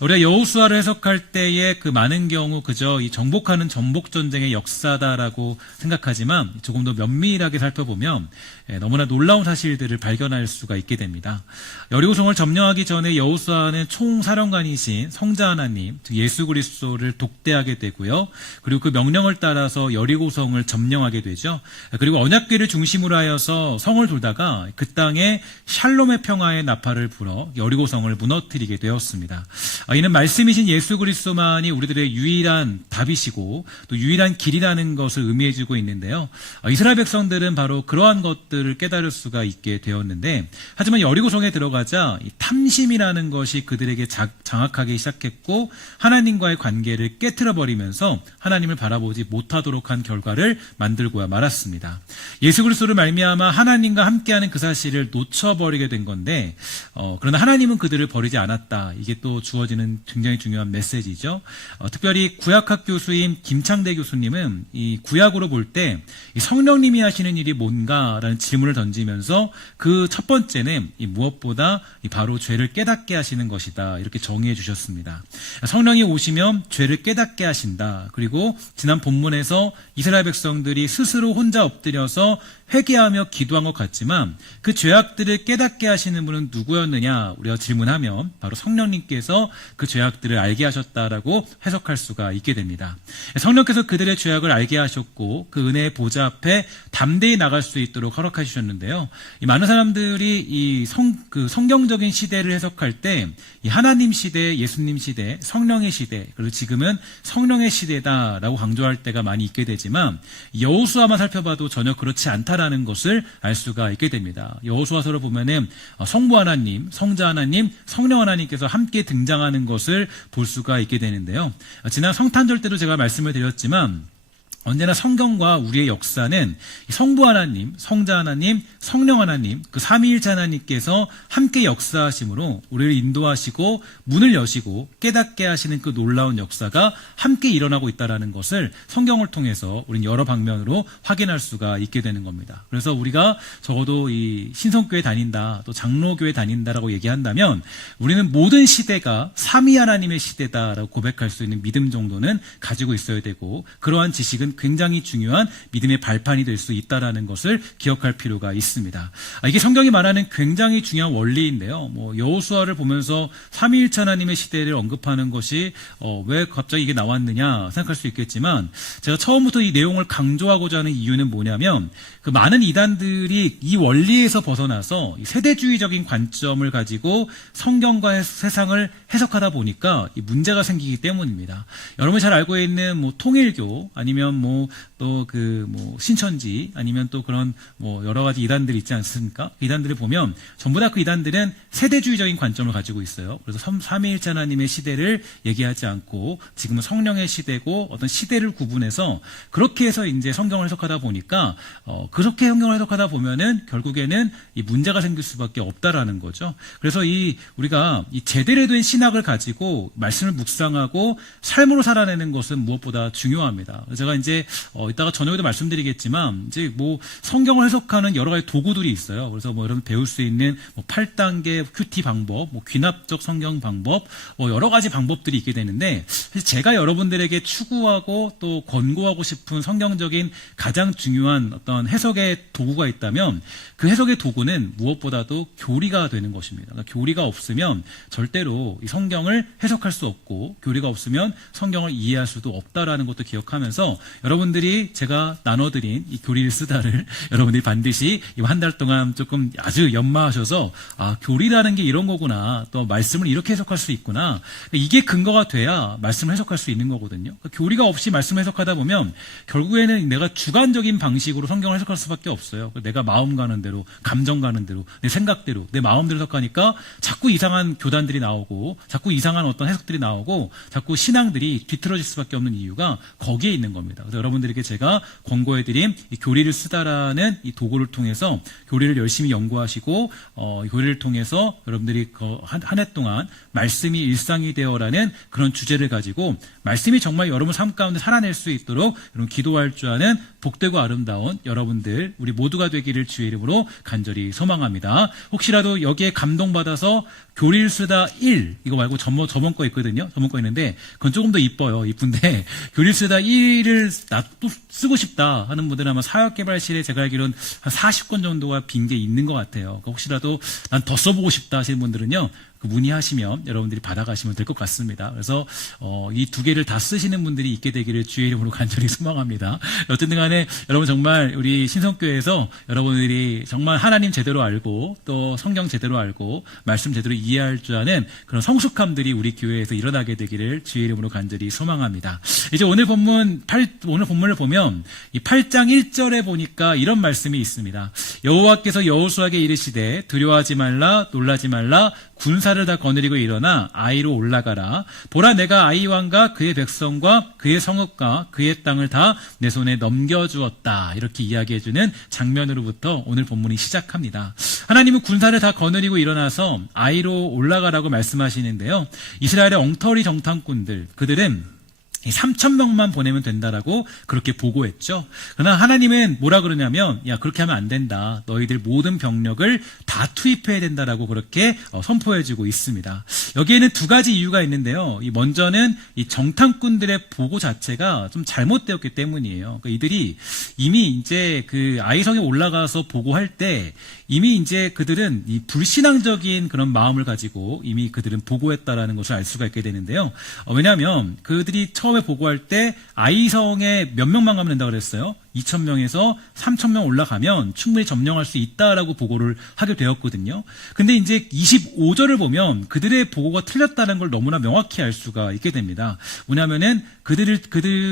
우리가 여호수아를 해석할 때에 그 많은 경우 그저 이 정복하는 전복 전쟁의 역사다라고 생각하지만 조금 더 면밀하게 살펴보면 너무나 놀라운 사실들을 발견할 수가 있게 됩니다. 여리고성을 점령하기 전에 여호수아는 총사령관이신 성자 하나님, 즉 예수 그리스도를 독대하게 되고요. 그리고 그 명령을 따라서 여리고성을 점령하게 되죠. 그리고 언약궤를 중심으로 하여서 성을 돌다가 그 땅에 샬롬의 평화의 나팔을 불어 여리고성을 무너뜨리게 되었습니다. 이는 말씀이신 예수 그리스도만이 우리들의 유일한 답이시고 또 유일한 길이라는 것을 의미해주고 있는데요. 이스라엘 백성들은 바로 그러한 것들을 깨달을 수가 있게 되었는데, 하지만 여리고성에 들어가자 이 탐심이라는 것이 그들에게 장악하기 시작했고 하나님과의 관계를 깨트려버리면서 하나님을 바라보지 못하도록 한 결과를 만들고야 말았습니다. 예수 그리스도를 말미암아 하나님과 함께하는 그 사실을 놓쳐버리게 된 건데, 그러나 하나님은 그들을 버리지 않았다. 이게 또 주어지는 굉장히 중요한 메시지죠. 특별히 구약학 교수인 김창대 교수님은 이 구약으로 볼 때 성령님이 하시는 일이 뭔가라는 질문을 던지면서 그 첫 번째는 이 무엇보다 바로 죄를 깨닫게 하시는 것이다. 이렇게 정의해 주셨습니다. 성령이 오시면 죄를 깨닫게 하신다. 그리고 지난 본문에서 이스라엘 백성들이 스스로 혼자 엎드려서 회개하며 기도한 것 같지만 그 죄악들을 깨닫게 하시는 분은 누구였느냐 우리가 질문하면 바로 성령님께서 그 죄악들을 알게 하셨다라고 해석할 수가 있게 됩니다. 성령께서 그들의 죄악을 알게 하셨고 그 은혜의 보좌 앞에 담대히 나갈 수 있도록 허락하셨는데요. 이 많은 사람들이 이 성경적인 시대를 해석할 때 이 하나님 시대, 예수님 시대, 성령의 시대, 그리고 지금은 성령의 시대다라고 강조할 때가 많이 있게 되지만 여호수아만 살펴봐도 전혀 그렇지 않다라는 것을 알 수가 있게 됩니다. 여호수아서를 보면은 성부 하나님, 성자 하나님, 성령 하나님께서 함께 등장하는 것을 볼 수가 있게 되는데요. 지난 성탄절 때도 제가 말씀을 드렸지만 언제나 성경과 우리의 역사는 성부 하나님, 성자 하나님, 성령 하나님, 그 삼위일체 하나님께서 함께 역사하심으로 우리를 인도하시고 문을 여시고 깨닫게 하시는 그 놀라운 역사가 함께 일어나고 있다는 것을 성경을 통해서 우리는 여러 방면으로 확인할 수가 있게 되는 겁니다. 그래서 우리가 적어도 이 신성교회 다닌다, 또 장로교회 다닌다라고 얘기한다면 우리는 모든 시대가 삼위 하나님의 시대다라고 고백할 수 있는 믿음 정도는 가지고 있어야 되고, 그러한 지식은 굉장히 중요한 믿음의 발판이 될 수 있다는 것을 기억할 필요가 있습니다. 이게 성경이 말하는 굉장히 중요한 원리인데요. 여호수아를 보면서 삼위일체 하나님의 시대를 언급하는 것이 왜 갑자기 이게 나왔느냐 생각할 수 있겠지만, 제가 처음부터 이 내용을 강조하고자 하는 이유는 뭐냐면 그 많은 이단들이 이 원리에서 벗어나서 세대주의적인 관점을 가지고 성경과 세상을 해석하다 보니까 이 문제가 생기기 때문입니다. 여러분이 잘 알고 있는 통일교 아니면 신천지 아니면 또 그런 여러 가지 이단들이 있지 않습니까? 이단들을 보면 전부 다 그 이단들은 세대주의적인 관점을 가지고 있어요. 그래서 삼위일체 하나님의 시대를 얘기하지 않고 지금은 성령의 시대고 어떤 시대를 구분해서 그렇게 해서 이제 성경을 해석하다 보니까 그렇게 성경을 해석하다 보면은 결국에는 이 문제가 생길 수밖에 없다라는 거죠. 그래서 우리가 이 제대로 된 신학을 가지고 말씀을 묵상하고 삶으로 살아내는 것은 무엇보다 중요합니다. 제가 이제 이따가 저녁에도 말씀드리겠지만 이제 성경을 해석하는 여러 가지 도구들이 있어요. 그래서 여러분 배울 수 있는 8단계 큐티 방법, 귀납적 성경 방법, 여러 가지 방법들이 있게 되는데, 사실 제가 여러분들에게 추구하고 또 권고하고 싶은 성경적인 가장 중요한 어떤 해석의 도구가 있다면 그 해석의 도구는 무엇보다도 교리가 되는 것입니다. 그러니까 교리가 없으면 절대로 이 성경을 해석할 수 없고, 교리가 없으면 성경을 이해할 수도 없다라는 것도 기억하면서 여러분들이 제가 나눠드린 이 교리를 쓰다를 여러분들이 반드시 이 한 달 동안 조금 아주 연마하셔서 교리라는 게 이런 거구나, 또 말씀을 이렇게 해석할 수 있구나, 이게 근거가 돼야 말씀을 해석할 수 있는 거거든요. 그러니까 교리가 없이 말씀을 해석하다 보면 결국에는 내가 주관적인 방식으로 성경을 해석할 수밖에 없어요. 내가 마음 가는 대로, 감정 가는 대로, 내 생각대로, 내 마음대로 해석하니까 자꾸 이상한 교단들이 나오고 자꾸 이상한 어떤 해석들이 나오고 자꾸 신앙들이 뒤틀어질 수밖에 없는 이유가 거기에 있는 겁니다. 그래서 여러분들에게 제가 권고해드린 이 교리를 쓰다라는 이 도구를 통해서 교리를 열심히 연구하시고 교리를 통해서 여러분들이 한 해 동안 말씀이 일상이 되어라는 그런 주제를 가지고 말씀이 정말 여러분 삶 가운데 살아낼 수 있도록 여러분 기도할 줄 아는 복되고 아름다운 여러분들 우리 모두가 되기를 주의 이름으로 간절히 소망합니다. 혹시라도 여기에 감동받아서 교릴수다 1 이거 말고 저번 거 있거든요. 저번 거 있는데 그건 조금 더 이뻐요. 이쁜데 교릴수다 1을 나도 쓰고 싶다 하는 분들은 아마 사역개발실에 제가 알기로는 한 40권 정도가 빈 게 있는 것 같아요. 그러니까 혹시라도 난 더 써보고 싶다 하시는 분들은요. 그 문의하시면 여러분들이 받아가시면 될 것 같습니다. 그래서 이 두 개를 다 쓰시는 분들이 있게 되기를 주의 이름으로 간절히 소망합니다. 어쨌든 간에 여러분 정말 우리 신성교회에서 여러분들이 정말 하나님 제대로 알고 또 성경 제대로 알고 말씀 제대로 이해할 줄 아는 그런 성숙함들이 우리 교회에서 일어나게 되기를 주의 이름으로 간절히 소망합니다. 이제 오늘 본문을 보면 이 8장 1절에 보니까 이런 말씀이 있습니다. 여호와께서 여호수아에게 이르시되 두려워하지 말라 놀라지 말라 군사를 다 거느리고 일어나 아이로 올라가라. 보라 내가 아이 왕과 그의 백성과 그의 성읍과 그의 땅을 다 내 손에 넘겨주었다. 이렇게 이야기해주는 장면으로부터 오늘 본문이 시작합니다. 하나님은 군사를 다 거느리고 일어나서 아이로 올라가라고 말씀하시는데요. 이스라엘의 엉터리 정탐꾼들 그들은 3,000명만 보내면 된다라고 그렇게 보고했죠. 그러나 하나님은 뭐라 그러냐면 야 그렇게 하면 안 된다. 너희들 모든 병력을 다 투입해야 된다라고 그렇게 선포해주고 있습니다. 여기에는 두 가지 이유가 있는데요. 먼저는 이 정탐꾼들의 보고 자체가 좀 잘못되었기 때문이에요. 그러니까 이들이 이미 이제 그 아이성에 올라가서 보고할 때 이미 이제 그들은 이 불신앙적인 그런 마음을 가지고 이미 그들은 보고했다라는 것을 알 수가 있게 되는데요. 왜냐하면 그들이 처음에 보고할 때 아이성에 몇 명만 가면 된다고 그랬어요. 2,000명에서 3,000명 올라가면 충분히 점령할 수 있다라고 보고를 하게 되었거든요. 근데 이제 25절을 보면 그들의 보고가 틀렸다는 걸 너무나 명확히 알 수가 있게 됩니다. 뭐냐면은 그들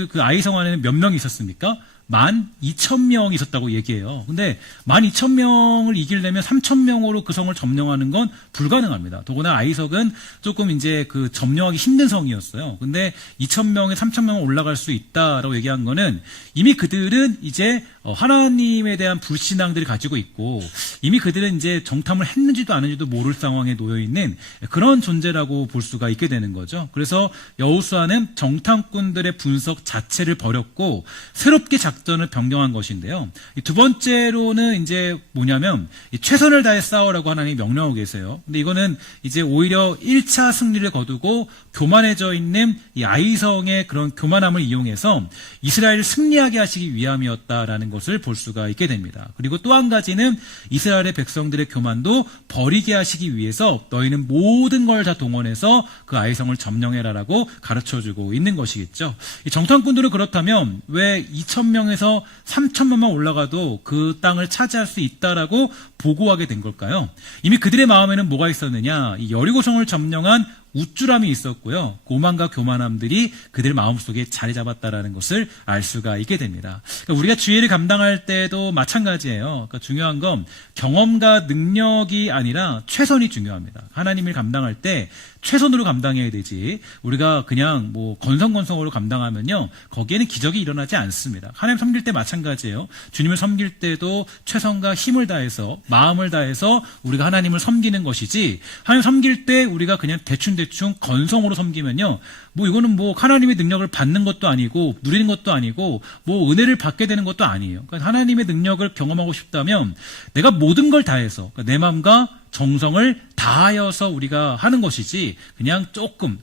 그 아이성 안에는 몇 명이 있었습니까? 12,000명이 있었다고 얘기해요. 근데 12,000명을 이기려면 3,000명으로 그 성을 점령하는 건 불가능합니다. 더구나 아이석은 조금 이제 그 점령하기 힘든 성이었어요. 근데 2,000명에 3,000명 올라갈 수 있다라고 얘기한 거는 이미 그들은 이제 하나님에 대한 불신앙들을 가지고 있고 이미 그들은 이제 정탐을 했는지도 아닌지도 모를 상황에 놓여 있는 그런 존재라고 볼 수가 있게 되는 거죠. 그래서 여호수아는 정탐꾼들의 분석 자체를 버렸고 새롭게 작전을 변경한 것인데요. 두 번째로는 이제 뭐냐면 최선을 다해 싸우라고 하나님이 명령하고 계세요. 근데 이거는 이제 오히려 1차 승리를 거두고 교만해져 있는 이 아이성의 그런 교만함을 이용해서 이스라엘을 승리하게 하시기 위함이었다라는 것을 볼 수가 있게 됩니다. 그리고 또 한 가지는 이스라엘의 백성들의 교만도 버리게 하시기 위해서 너희는 모든 걸 다 동원해서 그 아이성을 점령해라라고 가르쳐주고 있는 것이겠죠. 이 정탐꾼들은 그렇다면 왜 2,000명에서 3,000명만 올라가도 그 땅을 차지할 수 있다라고 보고하게 된 걸까요? 이미 그들의 마음에는 뭐가 있었느냐? 이 여리고성을 점령한 우쭐함이 있었고요. 고만과 교만함들이 그들 마음속에 자리 잡았다라는 것을 알 수가 있게 됩니다. 그러니까 우리가 주의를 감당할 때도 마찬가지예요. 그러니까 중요한 건 경험과 능력이 아니라 최선이 중요합니다. 하나님을 감당할 때 최선으로 감당해야 되지 우리가 그냥 뭐 건성건성으로 감당하면요 거기에는 기적이 일어나지 않습니다. 하나님 섬길 때 마찬가지예요. 주님을 섬길 때도 최선과 힘을 다해서 마음을 다해서 우리가 하나님을 섬기는 것이지 하나님 섬길 때 우리가 그냥 대충 건성으로 섬기면요 뭐 이거는 뭐 하나님의 능력을 받는 것도 아니고 누리는 것도 아니고 뭐 은혜를 받게 되는 것도 아니에요. 그러니까 하나님의 능력을 경험하고 싶다면 내가 모든 걸 다해서 그러니까 내 마음과 정성을 다하여서 우리가 하는 것이지 그냥 조금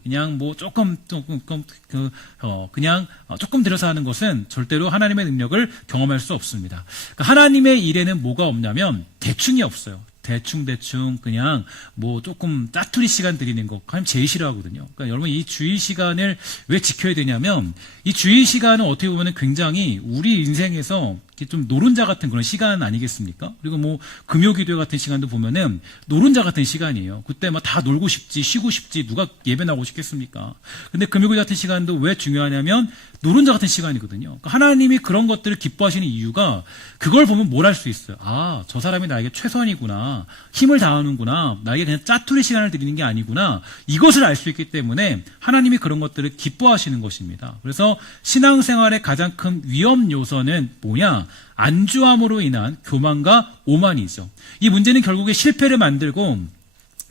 들여서 하는 것은 절대로 하나님의 능력을 경험할 수 없습니다. 그러니까 하나님의 일에는 뭐가 없냐면 대충이 없어요. 대충 그냥 뭐 조금 짜투리 시간 드리는 거 하나님 제일 싫어하거든요. 그러니까 여러분 이 주의 시간을 왜 지켜야 되냐면 이 주의 시간은 어떻게 보면 굉장히 우리 인생에서 좀 노른자 같은 그런 시간 아니겠습니까? 그리고 뭐 금요기도 같은 시간도 보면은 노른자 같은 시간이에요. 그때 막 다 놀고 싶지 쉬고 싶지 누가 예배 나오고 싶겠습니까? 근데 금요기 같은 시간도 왜 중요하냐면 노른자 같은 시간이거든요. 그러니까 하나님이 그런 것들을 기뻐하시는 이유가 그걸 보면 뭘 할 수 있어요. 아, 저 사람이 나에게 최선이구나. 힘을 다하는구나. 나에게 그냥 짜투리 시간을 드리는 게 아니구나. 이것을 알 수 있기 때문에 하나님이 그런 것들을 기뻐하시는 것입니다. 그래서 신앙생활의 가장 큰 위험 요소는 뭐냐? 안주함으로 인한 교만과 오만이죠. 이 문제는 결국에 실패를 만들고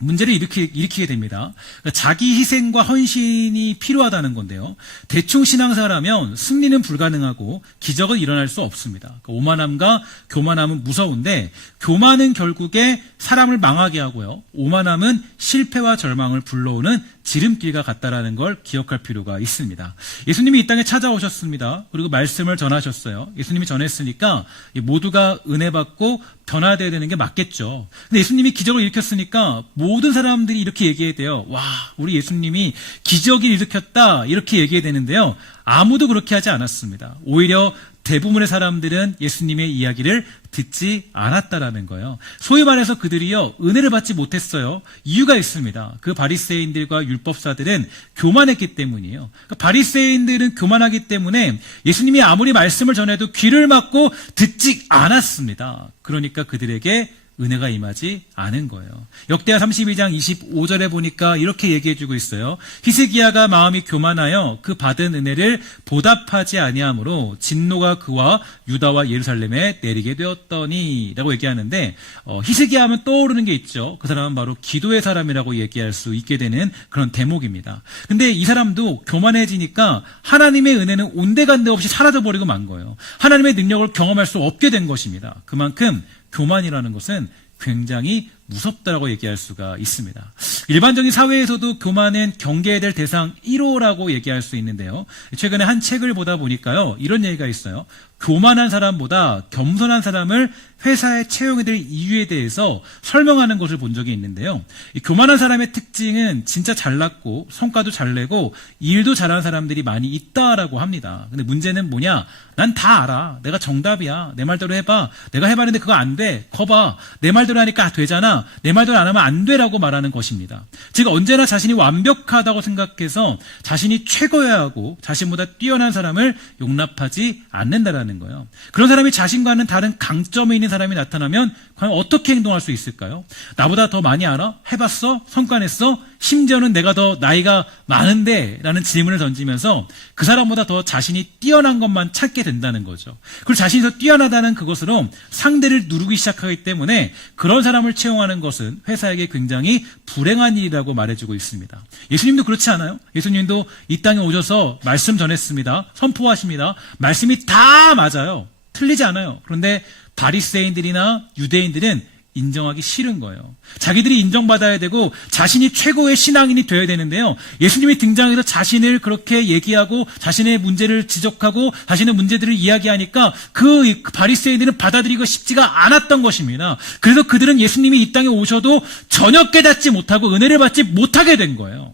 문제를 일으키게 됩니다. 그러니까 자기 희생과 헌신이 필요하다는 건데요. 대충 신앙사라면 승리는 불가능하고 기적은 일어날 수 없습니다. 그러니까 오만함과 교만함은 무서운데 교만은 결국에 사람을 망하게 하고요. 오만함은 실패와 절망을 불러오는 지름길과 같다라는 걸 기억할 필요가 있습니다. 예수님이 이 땅에 찾아오셨습니다. 그리고 말씀을 전하셨어요. 예수님이 전했으니까 모두가 은혜 받고 변화되어야 되는 게 맞겠죠. 근데 예수님이 기적을 일으켰으니까 모든 사람들이 이렇게 얘기해야 돼요. 와, 우리 예수님이 기적을 일으켰다 이렇게 얘기해야 되는데요. 아무도 그렇게 하지 않았습니다. 오히려 대부분의 사람들은 예수님의 이야기를 듣지 않았다라는 거예요. 소위 말해서 그들이요, 은혜를 받지 못했어요. 이유가 있습니다. 그 바리새인들과 율법사들은 교만했기 때문이에요. 그러니까 바리새인들은 교만하기 때문에 예수님이 아무리 말씀을 전해도 귀를 막고 듣지 않았습니다. 그러니까 그들에게 은혜가 임하지 않은 거예요. 역대하 32장 25절에 보니까 이렇게 얘기해주고 있어요. 히스기야가 마음이 교만하여 그 받은 은혜를 보답하지 아니하므로 진노가 그와 유다와 예루살렘에 내리게 되었더니 라고 얘기하는데 히스기야 하면 떠오르는 게 있죠. 그 사람은 바로 기도의 사람이라고 얘기할 수 있게 되는 그런 대목입니다. 근데 이 사람도 교만해지니까 하나님의 은혜는 온데간데 없이 사라져버리고 만 거예요. 하나님의 능력을 경험할 수 없게 된 것입니다. 그만큼 교만이라는 것은 굉장히 무섭다라고 얘기할 수가 있습니다. 일반적인 사회에서도 교만은 경계해야 될 대상 1호라고 얘기할 수 있는데요. 최근에 한 책을 보다 보니까요, 이런 얘기가 있어요. 교만한 사람보다 겸손한 사람을 회사에 채용해야 될 이유에 대해서 설명하는 것을 본 적이 있는데요. 이 교만한 사람의 특징은 진짜 잘났고 성과도 잘 내고 일도 잘하는 사람들이 많이 있다라고 합니다. 근데 문제는 뭐냐? 난 다 알아. 내가 정답이야. 내 말대로 해봐. 내가 해봤는데 그거 안 돼. 거봐. 내 말대로 하니까 되잖아. 내 말대로 안 하면 안 돼라고 말하는 것입니다. 즉 언제나 자신이 완벽하다고 생각해서 자신이 최고여야 하고 자신보다 뛰어난 사람을 용납하지 않는다라는 거예요. 그런 사람이 자신과는 다른 강점이 있는 사람이 나타나면 과연 어떻게 행동할 수 있을까요? 나보다 더 많이 알아? 해봤어? 성과 냈어? 심지어는 내가 더 나이가 많은데? 라는 질문을 던지면서 그 사람보다 더 자신이 뛰어난 것만 찾게 된다는 거죠. 그리고 자신이 더 뛰어나다는 그것으로 상대를 누르기 시작하기 때문에 그런 사람을 채용하는 것은 회사에게 굉장히 불행한 일이라고 말해주고 있습니다. 예수님도 그렇지 않아요? 예수님도 이 땅에 오셔서 말씀 전했습니다. 선포하십니다. 말씀이 다 맞아요. 틀리지 않아요. 그런데 바리새인들이나 유대인들은 인정하기 싫은 거예요. 자기들이 인정받아야 되고 자신이 최고의 신앙인이 되어야 되는데요. 예수님이 등장해서 자신을 그렇게 얘기하고 자신의 문제를 지적하고 자신의 문제들을 이야기하니까 그 바리새인들은 받아들이기가 쉽지가 않았던 것입니다. 그래서 그들은 예수님이 이 땅에 오셔도 전혀 깨닫지 못하고 은혜를 받지 못하게 된 거예요.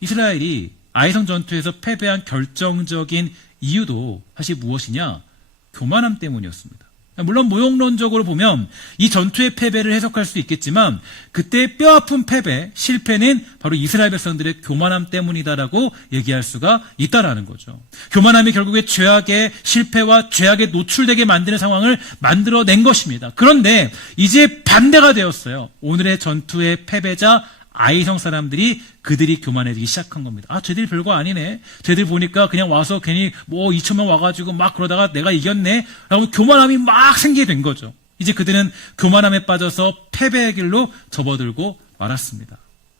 이스라엘이 아이성 전투에서 패배한 결정적인 이유도 사실 무엇이냐? 교만함 때문이었습니다. 물론 모형론적으로 보면 이 전투의 패배를 해석할 수 있겠지만 그때 뼈아픈 패배, 실패는 바로 이스라엘 백성들의 교만함 때문이다라고 얘기할 수가 있다라는 거죠. 교만함이 결국에 죄악의 실패와 죄악에 노출되게 만드는 상황을 만들어낸 것입니다. 그런데 이제 반대가 되었어요. 오늘의 전투의 패배자 아이성 사람들이 그들이 교만해지기 시작한 겁니다. 아, 쟤들이 별거 아니네. 쟤들 보니까 그냥 와서 괜히 2천명 와가지고 막 그러다가 내가 이겼네. 라고 교만함이 막 생기게 된 거죠. 이제 그들은 교만함에 빠져서 패배의 길로 접어들고 말았습니다.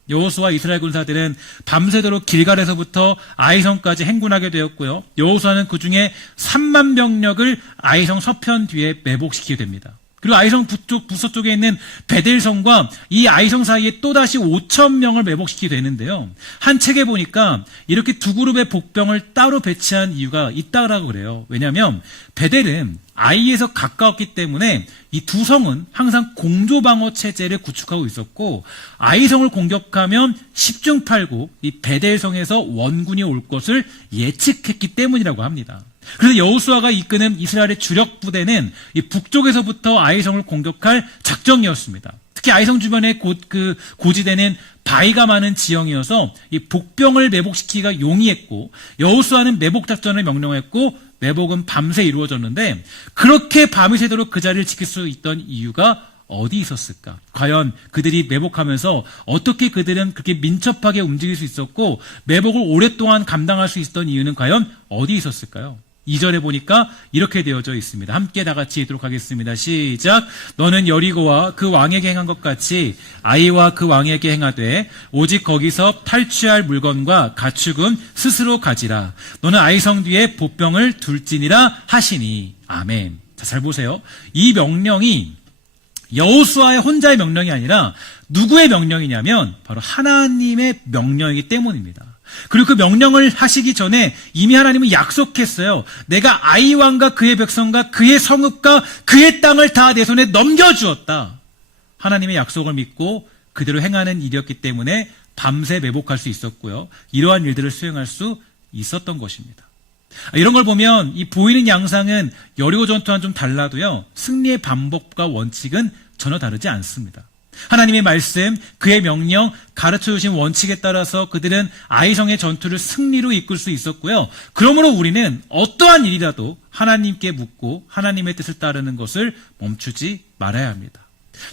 여호수아 이스라엘 군사들은 밤새도록 길갈에서부터 아이성까지 행군하게 되었고요. 여호수아는 그 중에 3만 병력을 아이성 서편 뒤에 매복시키게 됩니다. 그리고 아이성 북서쪽에 있는 베델성과 이 아이성 사이에 또다시 5천 명을 매복시키게 되는데요. 한 책에 보니까 이렇게 두 그룹의 복병을 따로 배치한 이유가 있다라고 그래요. 왜냐하면 베델은 아이에서 가까웠기 때문에 이 두 성은 항상 공조방어 체제를 구축하고 있었고 아이성을 공격하면 10중8구 이 베델성에서 원군이 올 것을 예측했기 때문이라고 합니다. 그래서 여호수아가 이끄는 이스라엘의 주력 부대는 이 북쪽에서부터 아이성을 공격할 작정이었습니다. 특히 아이성 주변의 고지대는 바위가 많은 지형이어서 이 복병을 매복시키기가 용이했고 여호수아는 매복 작전을 명령했고 매복은 밤새 이루어졌는데 그렇게 밤이 새도록 그 자리를 지킬 수 있던 이유가 어디 있었을까? 과연 그들이 매복하면서 어떻게 그들은 그렇게 민첩하게 움직일 수 있었고 매복을 오랫동안 감당할 수 있었던 이유는 과연 어디 있었을까요? 2절에 보니까 이렇게 되어져 있습니다. 함께 다 같이 읽도록 하겠습니다. 시작. 너는 여리고와 그 왕에게 행한 것 같이 아이와 그 왕에게 행하되 오직 거기서 탈취할 물건과 가축은 스스로 가지라. 너는 아이성 뒤에 보병을 둘지니라 하시니. 아멘. 자, 잘 보세요. 이 명령이 여호수아의 혼자의 명령이 아니라 누구의 명령이냐면 바로 하나님의 명령이기 때문입니다. 그리고 그 명령을 하시기 전에 이미 하나님은 약속했어요. 내가 아이 왕과 그의 백성과 그의 성읍과 그의 땅을 다 내 손에 넘겨주었다. 하나님의 약속을 믿고 그대로 행하는 일이었기 때문에 밤새 매복할 수 있었고요. 이러한 일들을 수행할 수 있었던 것입니다. 이런 걸 보면 이 보이는 양상은 여리고 전투와는 좀 달라도요, 승리의 방법과 원칙은 전혀 다르지 않습니다. 하나님의 말씀, 그의 명령, 가르쳐 주신 원칙에 따라서 그들은 아이성의 전투를 승리로 이끌 수 있었고요. 그러므로 우리는 어떠한 일이라도 하나님께 묻고 하나님의 뜻을 따르는 것을 멈추지 말아야 합니다.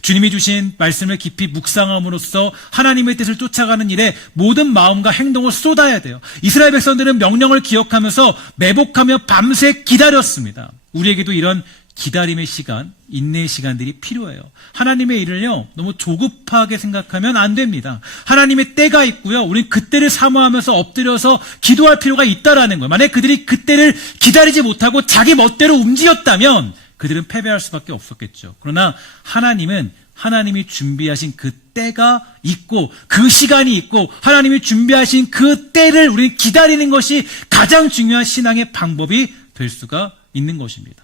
주님이 주신 말씀을 깊이 묵상함으로써 하나님의 뜻을 쫓아가는 일에 모든 마음과 행동을 쏟아야 돼요. 이스라엘 백성들은 명령을 기억하면서 매복하며 밤새 기다렸습니다. 우리에게도 이런 기다림의 시간, 인내의 시간들이 필요해요. 하나님의 일을요, 너무 조급하게 생각하면 안 됩니다. 하나님의 때가 있고요, 우리는 그때를 사모하면서 엎드려서 기도할 필요가 있다라는 거예요. 만약 그들이 그때를 기다리지 못하고 자기 멋대로 움직였다면 그들은 패배할 수밖에 없었겠죠. 그러나 하나님은 하나님이 준비하신 그 때가 있고 그 시간이 있고 하나님이 준비하신 그 때를 우리는 기다리는 것이 가장 중요한 신앙의 방법이 될 수가 있는 것입니다.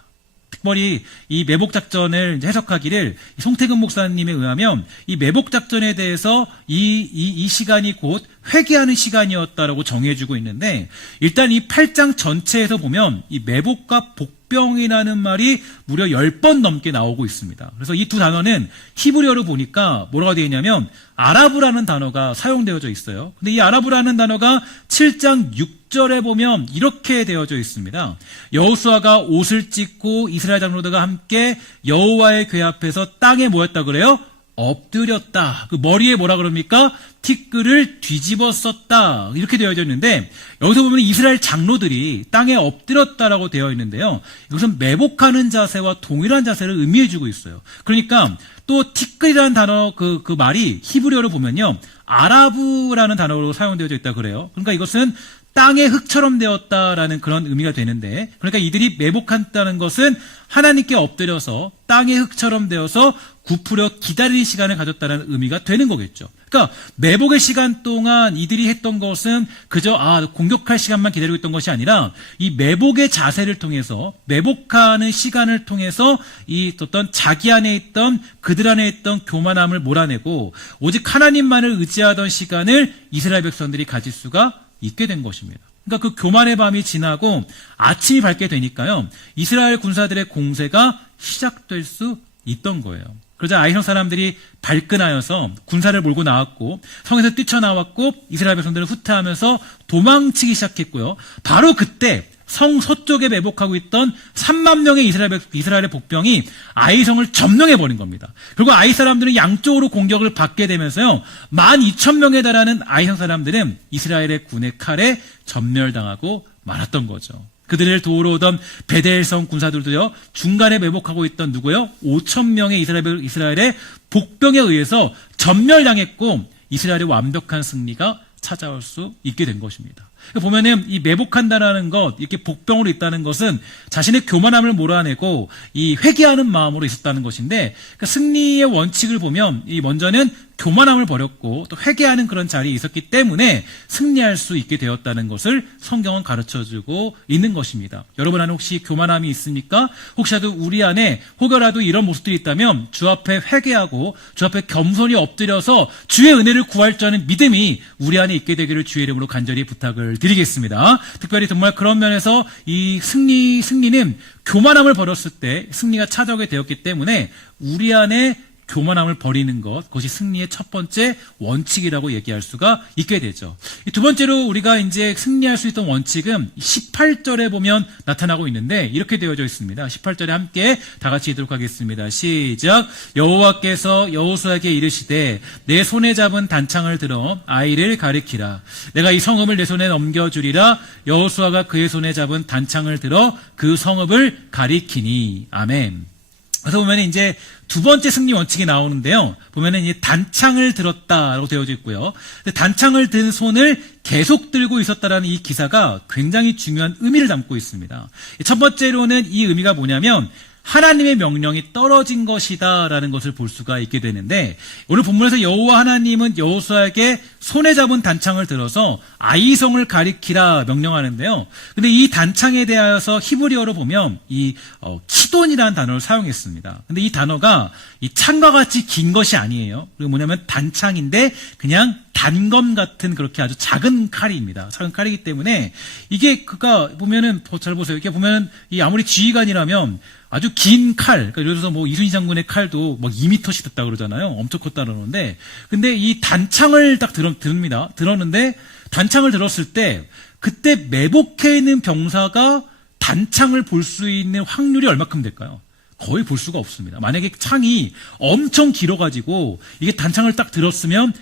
특별히 이 매복작전을 해석하기를 송태근 목사님에 의하면 이 매복작전에 대해서 이 시간이 곧 회개하는 시간이었다라고 정해주고 있는데, 일단 이 8장 전체에서 보면 이 매복과 복병이라는 말이 무려 10번 넘게 나오고 있습니다. 그래서 이 두 단어는 히브리어로 보니까 뭐라고 되어 있냐면 아라브라는 단어가 사용되어져 있어요. 근데 이 아라브라는 단어가 7장 6절에 보면 이렇게 되어져 있습니다. 여호수아가 옷을 찢고 이스라엘 장로들과 함께 여호와의 궤 앞에서 땅에 모였다 그래요? 엎드렸다. 그 머리에 뭐라 그럽니까? 티끌을 뒤집어 썼다. 이렇게 되어져 있는데, 여기서 보면 이스라엘 장로들이 땅에 엎드렸다라고 되어 있는데요. 이것은 매복하는 자세와 동일한 자세를 의미해주고 있어요. 그러니까 또 티끌이라는 단어 그 말이 히브리어로 보면요, 아라브라는 단어로 사용되어져 있다 그래요. 그러니까 이것은 땅의 흙처럼 되었다라는 그런 의미가 되는데, 그러니까 이들이 매복한다는 것은 하나님께 엎드려서 땅의 흙처럼 되어서 굽으려 기다리는 시간을 가졌다는 의미가 되는 거겠죠. 그러니까 매복의 시간 동안 이들이 했던 것은 그저 공격할 시간만 기다리고 있던 것이 아니라 이 매복의 자세를 통해서, 매복하는 시간을 통해서 이 어떤 자기 안에 있던, 그들 안에 있던 교만함을 몰아내고 오직 하나님만을 의지하던 시간을 이스라엘 백성들이 가질 수가 있게 된 것입니다. 그러니까 그 교만의 밤이 지나고 아침이 밝게 되니까요, 이스라엘 군사들의 공세가 시작될 수 있던 거예요. 그러자 아이성 사람들이 발끈하여서 군사를 몰고 나왔고 성에서 뛰쳐나왔고 이스라엘 백성들은 후퇴하면서 도망치기 시작했고요. 바로 그때 성 서쪽에 매복하고 있던 3만 명의 이스라엘의 복병이 아이성을 점령해버린 겁니다. 그리고 아이 사람들은 양쪽으로 공격을 받게 되면서요, 12,000명에 달하는 아이성 사람들은 이스라엘의 군의 칼에 전멸당하고 말았던 거죠. 그들을 도우러 오던 베델성 군사들도요, 중간에 매복하고 있던 누구요? 5,000명의 이스라엘의 복병에 의해서 전멸당했고 이스라엘의 완벽한 승리가 찾아올 수 있게 된 것입니다. 보면은 이 매복한다라는 것, 이렇게 복병으로 있다는 것은 자신의 교만함을 몰아내고 이 회개하는 마음으로 있었다는 것인데, 그러니까 승리의 원칙을 보면 이 먼저는 교만함을 버렸고 또 회개하는 그런 자리에 있었기 때문에 승리할 수 있게 되었다는 것을 성경은 가르쳐주고 있는 것입니다. 여러분 안에 혹시 교만함이 있습니까? 혹시라도 우리 안에 혹여라도 이런 모습들이 있다면 주 앞에 회개하고 주 앞에 겸손히 엎드려서 주의 은혜를 구할 줄 아는 믿음이 우리 안에 있게 되기를 주의 이름으로 간절히 부탁을 드리겠습니다. 특별히 정말 그런 면에서 이 승리는 교만함을 버렸을 때 승리가 찾아오게 되었기 때문에 우리 안에 교만함을 버리는 것, 그것이 승리의 첫 번째 원칙이라고 얘기할 수가 있게 되죠. 두 번째로 우리가 이제 승리할 수 있던 원칙은 18절에 보면 나타나고 있는데 이렇게 되어져 있습니다. 18절에 함께 다 같이 읽도록 하겠습니다. 시작. 여호와께서 여호수아에게 이르시되 내 손에 잡은 단창을 들어 아이를 가리키라. 내가 이 성읍을 내 손에 넘겨주리라. 여호수아가 그의 손에 잡은 단창을 들어 그 성읍을 가리키니. 아멘. 그래서 보면 이제 두 번째 승리 원칙이 나오는데요. 보면은 이 단창을 들었다라고 되어져 있고요. 단창을 든 손을 계속 들고 있었다라는 이 기사가 굉장히 중요한 의미를 담고 있습니다. 첫 번째로는 이 의미가 뭐냐면 하나님의 명령이 떨어진 것이다라는 것을 볼 수가 있게 되는데, 오늘 본문에서 여호와 하나님은 여호수아에게 손에 잡은 단창을 들어서 아이성을 가리키라 명령하는데요. 근데 이 단창에 대하여서 히브리어로 보면 이 키돈이라는 단어를 사용했습니다. 근데 이 단어가 이 창과 같이 긴 것이 아니에요. 그리고 뭐냐면 단창인데 그냥 단검 같은 그렇게 아주 작은 칼입니다. 작은 칼이기 때문에 이게 그가 보면은 잘 보세요. 이게 보면은 이 아무리 지휘관이라면 아주 긴 칼, 그러니까 예를 들어서 뭐 이순신 장군의 칼도 막 2m씩 됐다 그러잖아요. 엄청 컸다 그러는데, 근데 이 단창을 딱 듭니다. 들었는데 단창을 들었을 때 그때 매복해 있는 병사가 단창을 볼 수 있는 확률이 얼마큼 될까요? 거의 볼 수가 없습니다. 만약에 창이 엄청 길어가지고 이게 단창을 딱 들었으면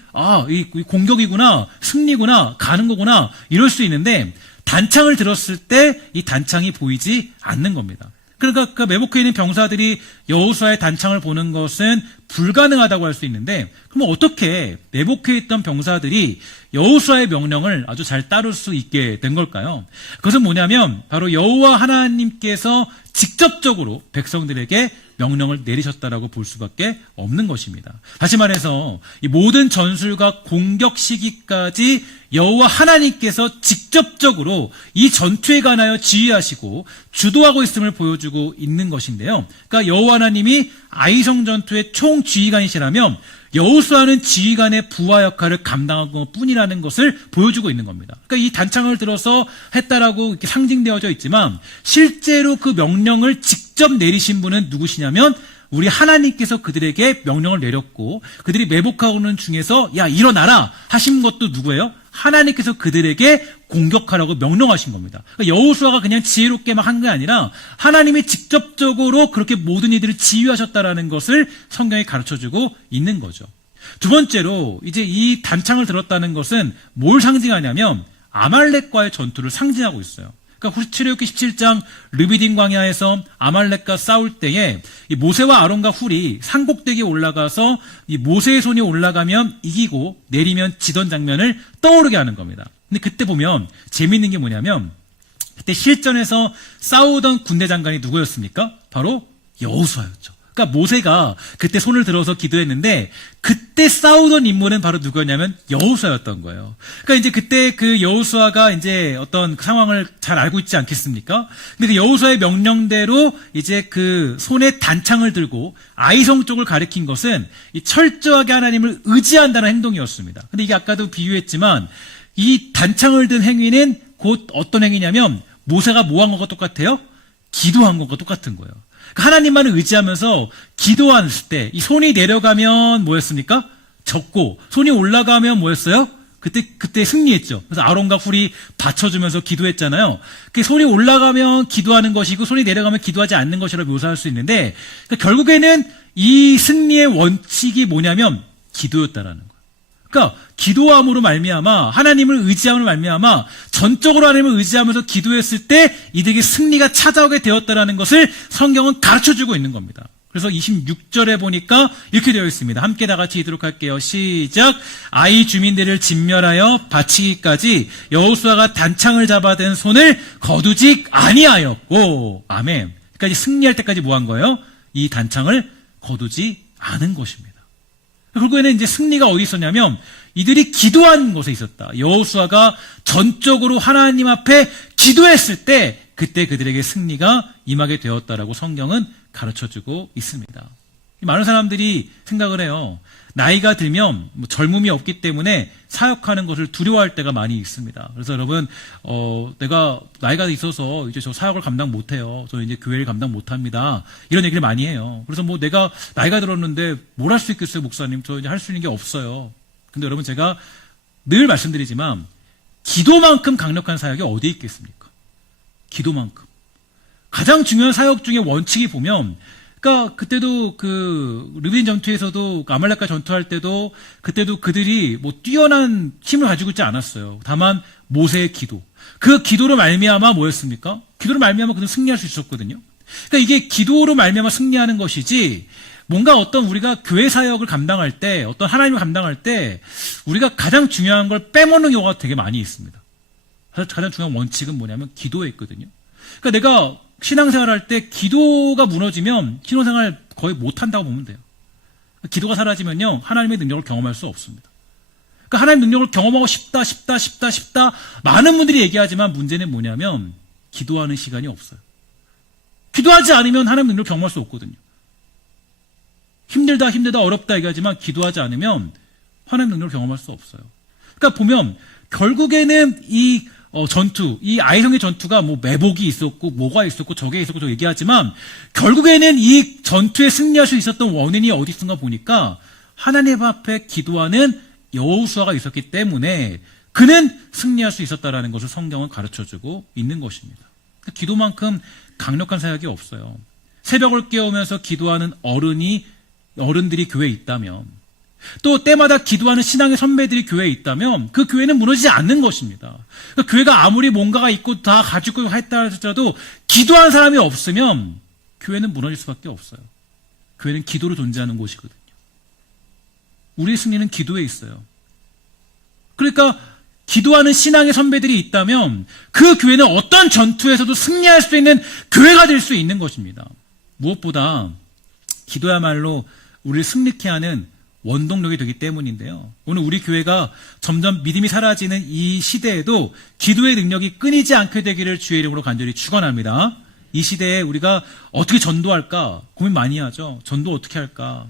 이 공격이구나, 승리구나, 가는 거구나 이럴 수 있는데 단창을 들었을 때 이 단창이 보이지 않는 겁니다. 그러니까 그 매복해 있는 병사들이 여호수아의 단창을 보는 것은 불가능하다고 할 수 있는데, 그럼 어떻게 매복해 있던 병사들이 여호수아의 명령을 아주 잘 따를 수 있게 된 걸까요? 그것은 뭐냐면 바로 여호와 하나님께서 직접적으로 백성들에게 명령을 내리셨다라고 볼 수밖에 없는 것입니다. 다시 말해서 이 모든 전술과 공격 시기까지 여호와 하나님께서 직접적으로 이 전투에 관하여 지휘하시고 주도하고 있음을 보여주고 있는 것인데요. 그러니까 여호와 하나님이 아이성 전투의 총지휘관이시라면 여호수아는 지휘관의 부하 역할을 감당한 것뿐이라는 것을 보여주고 있는 겁니다. 그러니까 이 단창을 들어서 했다라고 이렇게 상징되어져 있지만 실제로 그 명령을 직접 내리신 분은 누구시냐면 우리 하나님께서 그들에게 명령을 내렸고, 그들이 매복하고는 중에서 야 일어나라 하신 것도 누구예요? 하나님께서 그들에게 공격하라고 명령하신 겁니다. 그러니까 여호수아가 그냥 지혜롭게 막 한 게 아니라 하나님이 직접적으로 그렇게 모든 이들을 지휘하셨다라는 것을 성경이 가르쳐주고 있는 거죠. 두 번째로 이제 이 단창을 들었다는 것은 뭘 상징하냐면 아말렉과의 전투를 상징하고 있어요. 그러니까 출애굽기 17장 르비딤 광야에서 아말렉과 싸울 때에 이 모세와 아론과 훌이 산꼭대기에 올라가서 이 모세의 손이 올라가면 이기고 내리면 지던 장면을 떠오르게 하는 겁니다. 근데 그때 보면 재미있는 게 뭐냐면 그때 실전에서 싸우던 군대 장관이 누구였습니까? 바로 여호수아였죠. 그러니까 모세가 그때 손을 들어서 기도했는데 그때 싸우던 인물은 바로 누구였냐면 여호수아였던 거예요. 그러니까 이제 그때 그 여호수아가 이제 어떤 그 상황을 잘 알고 있지 않겠습니까? 근데 그 여호수아의 명령대로 이제 그 손에 단창을 들고 아이성 쪽을 가리킨 것은 이 철저하게 하나님을 의지한다는 행동이었습니다. 근데 이게 아까도 비유했지만 이 단창을 든 행위는 곧 어떤 행위냐면 모세가 뭐 한 것과 똑같아요? 기도한 것과 똑같은 거예요. 하나님만을 의지하면서 기도했을 때 이 손이 내려가면 뭐였습니까? 적고 손이 올라가면 뭐였어요? 그때 승리했죠. 그래서 아론과 훌이 받쳐주면서 기도했잖아요. 그 손이 올라가면 기도하는 것이고 손이 내려가면 기도하지 않는 것이라고 묘사할 수 있는데 그러니까 결국에는 이 승리의 원칙이 뭐냐면 기도였다라는 거예요. 그러니까 기도함으로 말미암아 하나님을 의지함으로 말미암아 전적으로 하나님을 의지하면서 기도했을 때 이들에게 승리가 찾아오게 되었다라는 것을 성경은 가르쳐주고 있는 겁니다. 그래서 26절에 보니까 이렇게 되어 있습니다. 함께 다 같이 읽도록 할게요. 시작. 아이 주민들을 진멸하여 바치기까지 여호수아가 단창을 잡아든 손을 거두지 아니하였고. 아멘. 그러니까 이제 승리할 때까지 뭐 한 거예요? 이 단창을 거두지 않은 것입니다. 결국에는 이제 승리가 어디 있었냐면 이들이 기도한 곳에 있었다. 여호수아가 전적으로 하나님 앞에 기도했을 때 그때 그들에게 승리가 임하게 되었다라고 성경은 가르쳐주고 있습니다. 많은 사람들이 생각을 해요. 나이가 들면 뭐 젊음이 없기 때문에 사역하는 것을 두려워할 때가 많이 있습니다. 그래서 여러분, 내가 나이가 있어서 이제 저 사역을 감당 못해요. 저 이제 교회를 감당 못합니다. 이런 얘기를 많이 해요. 그래서 뭐 내가 나이가 들었는데 뭘 할 수 있겠어요, 목사님? 저 이제 할 수 있는 게 없어요. 근데 여러분, 제가 늘 말씀드리지만 기도만큼 강력한 사역이 어디에 있겠습니까? 기도만큼. 가장 중요한 사역 중에 원칙이 보면, 그러니까 그때도 그 르빈 전투에서도 아말렉과 전투할 때도 그때도 그들이 뭐 뛰어난 힘을 가지고 있지 않았어요. 다만 모세의 기도. 그 기도로 말미암아 뭐였습니까? 기도로 말미암아 그들은 승리할 수 있었거든요. 그러니까 이게 기도로 말미암아 승리하는 것이지, 뭔가 어떤 우리가 교회 사역을 감당할 때, 어떤 하나님을 감당할 때 우리가 가장 중요한 걸 빼먹는 경우가 되게 많이 있습니다. 가장 중요한 원칙은 뭐냐면 기도에 있거든요. 그러니까 내가 신앙생활 할 때 기도가 무너지면 신앙생활 거의 못한다고 보면 돼요. 기도가 사라지면요, 하나님의 능력을 경험할 수 없습니다. 그러니까 하나님의 능력을 경험하고 싶다. 많은 분들이 얘기하지만 문제는 뭐냐면 기도하는 시간이 없어요. 기도하지 않으면 하나님의 능력을 경험할 수 없거든요. 힘들다, 어렵다 얘기하지만 기도하지 않으면 하나님의 능력을 경험할 수 없어요. 그러니까 보면 결국에는 이 전투, 이 아이성의 전투가 뭐 매복이 있었고 뭐가 있었고 저게 있었고 저 얘기하지만 결국에는 이 전투에 승리할 수 있었던 원인이 어디 있었나 보니까 하나님 앞에 기도하는 여호수아가 있었기 때문에 그는 승리할 수 있었다라는 것을 성경은 가르쳐주고 있는 것입니다. 기도만큼 강력한 사역이 없어요. 새벽을 깨우면서 기도하는 어른들이 교회에 있다면, 또 때마다 기도하는 신앙의 선배들이 교회에 있다면 그 교회는 무너지지 않는 것입니다. 그러니까 교회가 아무리 뭔가가 있고 다 가지고 했다 하더라도 기도하는 사람이 없으면 교회는 무너질 수밖에 없어요. 교회는 기도로 존재하는 곳이거든요. 우리의 승리는 기도에 있어요. 그러니까 기도하는 신앙의 선배들이 있다면 그 교회는 어떤 전투에서도 승리할 수 있는 교회가 될 수 있는 것입니다. 무엇보다 기도야말로 우리를 승리케 하는 원동력이 되기 때문인데요. 오늘 우리 교회가 점점 믿음이 사라지는 이 시대에도 기도의 능력이 끊이지 않게 되기를 주의 이름으로 간절히 축원합니다. 이 시대에 우리가 어떻게 전도할까 고민 많이 하죠. 전도 어떻게 할까?